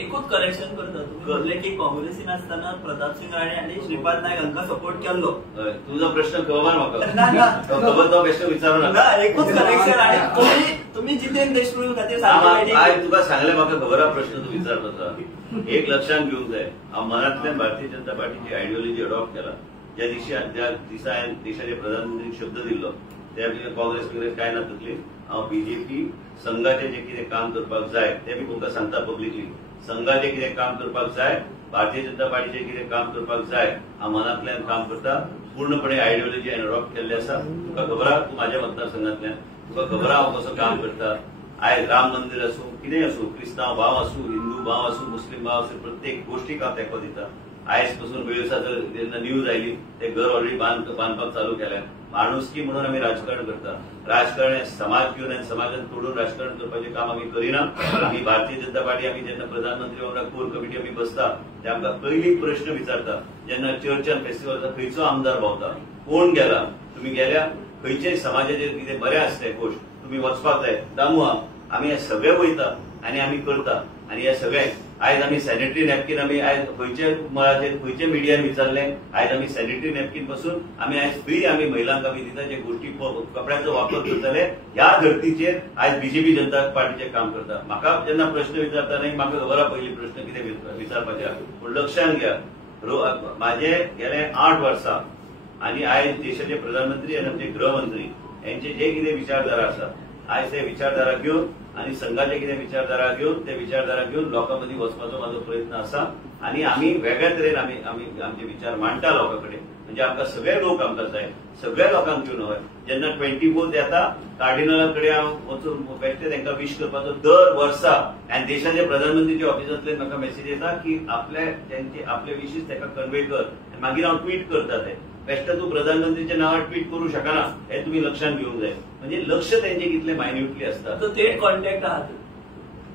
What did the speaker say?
एकूच करेक्शन करता तुम्ही की काँग्रेसीन असताना प्रताप सिंग राणे आणि श्रीपाद नाईक हांकां सपोर्ट केल्लो. तुझा प्रश्न खबर म्हाका खबर तो बेश्टो विचारू नका. एकूच करेक्शन आणि तुम्ही जितेंद्र देशमुख खातीर आयज तुका सांगले म्हाका खबर हा प्रश्न तू विचारता. एक लक्षात घेवंक जाय हांव मनांतल्यान भारतीय जनता पार्टीची आयडियोलॉजी अडॉप्ट केला. ज्या दिसा हांवें देशाचे प्रधानमंत्रीक शब्द दिल्लो त्या काँग्रेस काय ना तकली हांव बीजेपी संघाचे जे कितें काम करपाक जाय ते बी तुमकां सांगता पब्लिकली. संघाचे कितें काम करपाक जाय भारतीय जनता पार्टीचे कितें काम करपाक जाय हांव मनांतल्यान काम करता. पूर्णपणे आयडियोलॉजी हांवें अडॉप्ट केल्ली आसा. तुका खबर आहा तूं म्हाज्या मतदारसंघांतल्यान तुका खबर आहा हांव कसो काम करता. आयज राम मंदिर आसूं कितेंय आसूं क्रिस्तांव भाव आसूं हिंदू भाव आसूं मुस्लीम भाव आसूं प्रत्येक गोष्टीक हांव तेंको दिता. आयज पासून वेळसाचो जेन्ना न्यूज आयली ते घर ऑलरेडी बांदपाक चालू केल्या. माणुसकी म्हणून आमी राजकारण करता. राजकारण समाज घेवन आनी समाजान तोडून राजकारण करपाचें काम आमी करिना. आमी भारतीय जनता पार्टी आमी जेन्ना प्रधानमंत्री वांगडा कोर कमिटी आमी बसता ते आमकां पयली प्रश्न विचारता जेन्ना चर्च आनी फेस्टिवल खंयचो आमदार भोंवता कोण गेला तुमी गेल्या खंयच्याय समाजाचेर कितें बरें आसलें गोश्ट तुमी वचपाक जाय दामू आमी हे सगळे वयता आनी आमी करता. आनी हे सगळे आयज आमी सॅनिटरी नॅपकीन आमी आयज खंयचे मळाचेर खंयचे मिडियान विचारले आयज आमी सॅनिटरी नॅपकीन पासून आमी आयज फ्री आमी महिलांक आमी दिता जे गोष्टी कपड्याचो वापर करतले. ह्या धर्तीचेर आयज बीजेपी जनता पार्टीचें काम करता. म्हाका जेन्ना प्रश्न विचारता न्हय म्हाका खबर आहा पयली प्रश्न कितें विचारपाचे आहा. पूण लक्षांत घ्या म्हाजे गेले 8 वर्सां आनी आयज देशाचे प्रधानमंत्री आनी आमचे गृहमंत्री यांचे जे कितें विचारधारा आसा आयज ते विचारधारा घेवन आनी संघाचे कितें विचारधारा घेवन ते विचारधारा घेवन लोकां मदीं वचपाचो म्हाजो प्रयत्न आसा. आनी आमी वेगळ्या तरेन आमी आमचे विचार मांडटा लोकां कडेन. म्हणजे आमकां सगळे लोक आमकां जाय सगळ्या लोकांक घेवन हय. जेन्ना 24 येता कार्डिनला कडेन हांव वचून बेश्टे तांकां विश करपाचो दर वर्सा आनी देशाचे प्रधानमंत्रीच्या ऑफिसांतल्यान म्हाका मेसेज येता की आपले विशीस ताका कन्वे कर आनी मागीर हांव ट्वीट करता ते. बेश्टे तूं प्रधानमंत्रीच्या नांवार ट्वीट करूं शकना हे तुमी लक्षात घेवंक जाय. म्हणजे लक्ष तेंचे कितले मायन्युटली आसता. थेट कॉन्टॅक्ट आहात